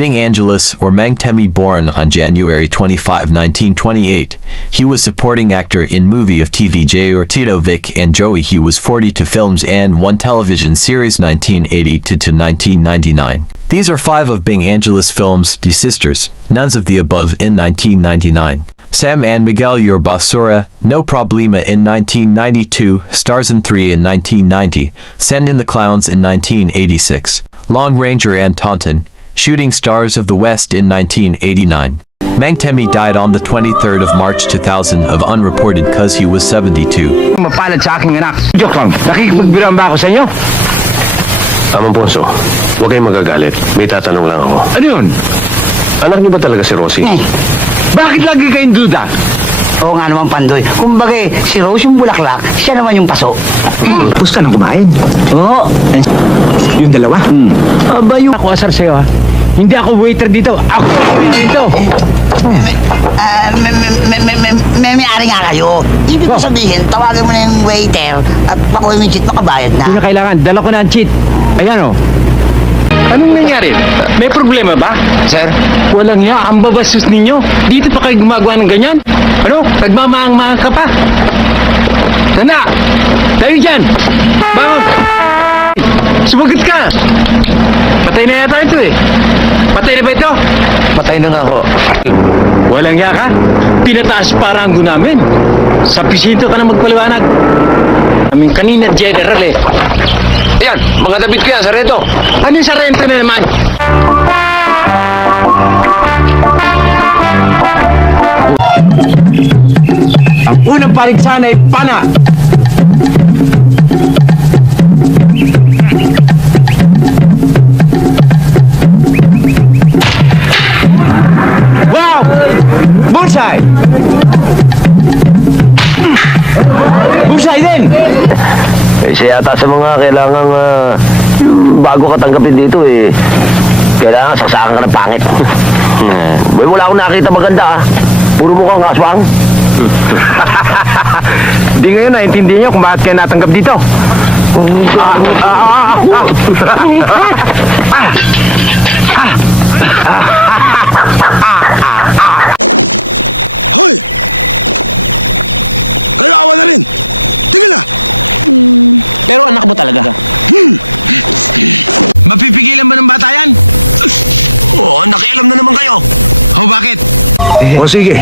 Bing Angelus, or Mang Temi, born on January 25, 1928. He was supporting actor in movie of TV J or Tito Vic and Joey. He was 42 films and one television series 1980 to 1999. These are 5 of Bing Angelus' films, The Sisters, Nuns of the Above in 1999. Sam and Miguel Your Basura, No Problema in 1992, Stars in 3 in 1990, Send in the Clowns in 1986, Long Ranger and Taunton, Shooting Stars of the West in 1989. Mang Temi died on the 23rd of March 2000 of unreported cause he was 72. Mapalad sa aking anak. Joke lang. Nakikipagbiram ba ako sa inyo? Amang Ponso, huwag kayong magagalit. May tatanong lang ako. Ano yun? Anak niyo ba talaga si Rosie? Bakit lagi kayong duda? Oo nga naman, Pandoy. Kumbaga, si Rose yung bulaklak, siya naman yung paso. Tapos ka nang kumain. Oo. Yung dalawa? Aba yung... Ako asar sa'yo ha. Hindi ako waiter dito. Ako waiter dito. May-ari nga kayo. Ibig ko sabihin, tawagan mo na yung waiter at pakuha mo yung cheat, makabayad na. Hindi na kailangan. Dala ko na ang cheat. Ayan o. Anong nangyari? May problema ba? Sir? Walang ya, ang babastos ninyo. Dito pa kayo gumagawa ng ganyan? Ano? Nagmamaang-mahang ka pa? Sana! Tayo dyan! Bangon! Sumagot ka! Patay na yata ito eh. Patay na ba ito? Patay na nga ako. Walang ya ka? Pinataas paranggo namin. Sa pisinto ka na magpaliwanag. Aming kanina general eh. Ayan, mga David ko yan, Sarento. Ano yung sarento na naman? Ang unang paligsahan ay pana. Wow! Bullseye! Bullseye din! Isa yata sa mga kailangang bago ka tanggapin dito eh. Kailangan saksakan ka ng pangit. Boy, wala akong nakita maganda ah. Puro mukhang aswang. Di ngayon naintindihan niyo kung bakit kayo natanggap dito. O sige,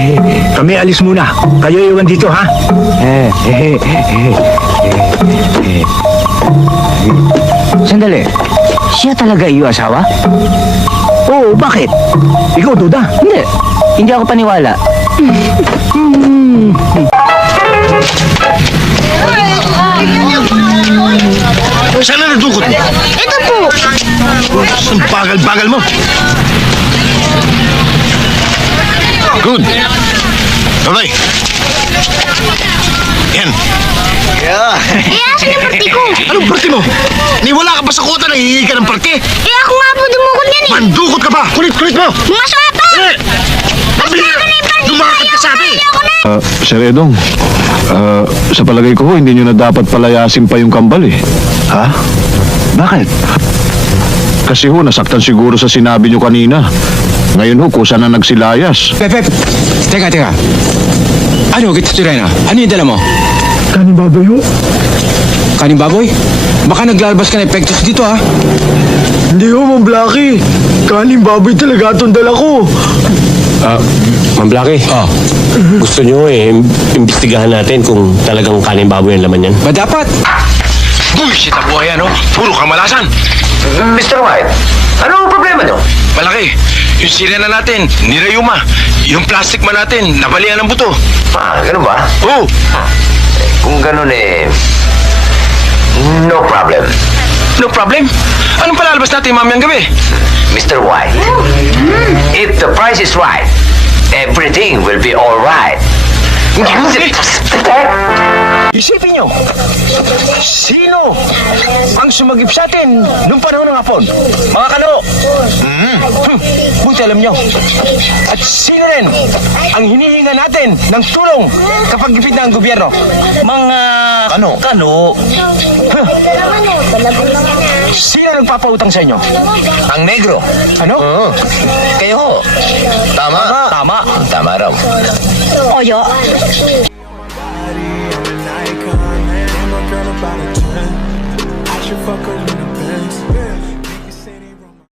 kami alis muna. Kayo iwan dito, ha? Sandali. Siya talaga iyo asawa? Oo, bakit? Ikaw duda? Hindi. Hindi ako paniwala. Saan na nadukot? Ito po. Ang bagal-bagal mo. Good. Okay. Yan. Asan yung party ko? Anong party mo? Niwala ka pa sa kota, nangihingi ka ng party? Ako nga po dumukot yan eh. Mandukot ka pa! Kulit-kulit mo! Mga swapa! Dumakot ka sabi! Sir Edong, sa palagay ko hindi nyo na dapat palayasin pa yung kambal eh. Ha? Bakit? Kasi nasaktan siguro sa sinabi nyo kanina. Ngayon kusa na nagsilayas. Pep, teka. Ano, Sirena? Ano yung dala mo? Kanin baboy ho? Kaning baboy? Baka naglalabas ka na epektos dito, ha? Hindi ho, Ma'am Blackie. Kanin baboy talaga itong dala ko. Ma'am Blackie, gusto nyo imbestigahan natin kung talagang kanin baboy ang laman yan? Ba dapat? Bullshit ang buhay yan, Puro kamalasan! Mr. White, ano ang problema nyo? Malaki. Yung sirena natin, nirayuma. Yung plastic man natin, nabalian ng buto. Ganun ba? Oo. Kung ganun no problem. No problem? Anong palalabas natin mamayang gabi? Mr. White, if the price is right, everything will be all right. Isipin nyo, sino ang sumagip sa atin noong panahon ng hapon? Mga kalaro. Buti alam nyo. At sino rin ang hinihinga natin ng tulong kapag gipit na ang gobyerno? Mga kano. Sino nagpapautang sa inyo? Ang negro. Ano? Kayo ho. Tama. Tama raw. Oyo. An icon, and my girl about a 10. I should fuck her, you